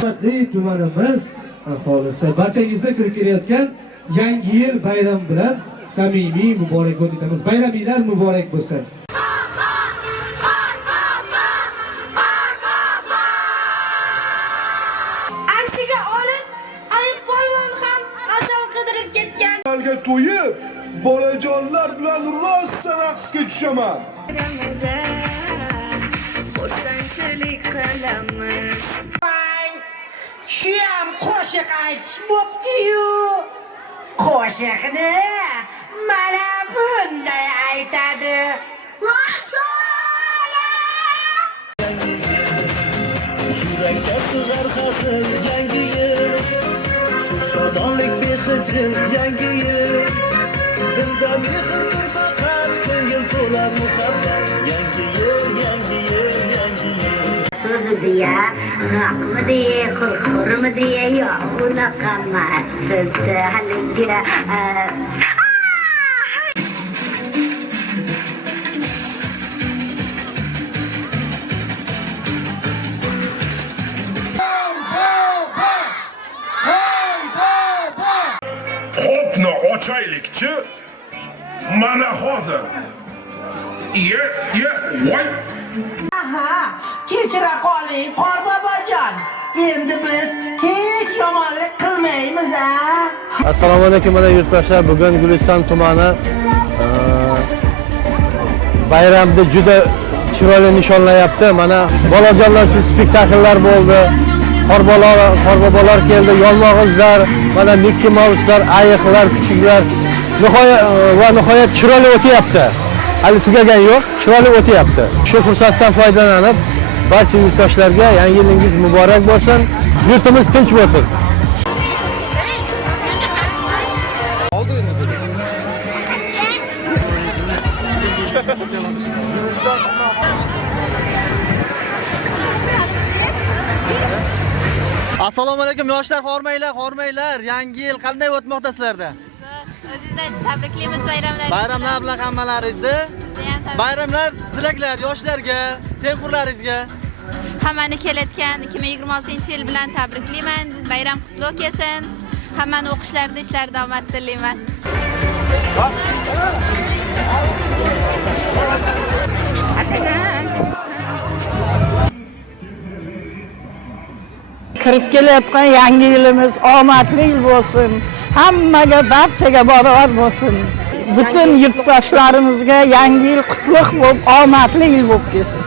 Hurmatli tumanimiz aholisi, barchangizga kirib kelayotgan yangi yil bayram bilan samimiy muborakbod etamiz. Bayraminglar muborak bo'lsin. Aksiga olib, ayib polvon ham asal qidirib ketgan. Alga to'yib, bolajonlar bilan rosa raqsga tushaman. Xursandchilik qilamiz. Shuyam qo'shiq aytish bo'pti-yu. Qo'shiqni mana bunday aytadi. Yurakka sig'ar hasil yangi yil, shu shodonlik behijil yangi yil, dilda mehr faqat ko'ngil to'lar muhabbat yangi yil, yangi yil, yangi yil. So'zi deya, g'aqmi deya, qurqurmi deya, yo'q unaqa emas. Siz haligi Qopni ochaylikchi. Mana hozir. Voy. Aha, kechira qoling, Qor bobojon. Endi biz hech yomonlik qilmaymiz, a? Assalomu alaykum mana yurtdoshlar. Bugun Guliston tumani bayramni juda chiroyli nishonlayapti. Mana bolajonlar uchun spektakllar bo'ldi. Qorbobolar keldi, yolmog'izlar, mana Mickey Mouse'lar, ayiqlar, kuchuklar. Nihoyat chiroyli o'tyapti. Hali tugagan yo'q, chiroyli o'tyapti. Shu fursatdan foydalanib, barcha yurtdoshlarga yangi yilingiz muborak bo'lsin. Yurtimiz tinch bo'lsin. Assalomu alaykum yoshlar, hormaylar. Yangi yil qanday o'tmoqda sizlarda? O'zingizdan tabriklaymiz bayramlar. Bayramlar bilan hammalaringizni. Bayramlar, tilaklar yoshlarga, tengqurlaringizga. Hammani kelayotgan 2026-yil bilan tabriklayman. Bayram qutlug' kelsin. Hammani o'qishlarida, ishlarida omad tilayman. Kirib kelayotgan yangi yilimiz omadli yil bo'lsin. Hammaga, barchaga barobar bo'lsin. Butun yurtdoshlarimizga yangi yil qutlug' bo'lib, omadli yil bo'lib kelsin.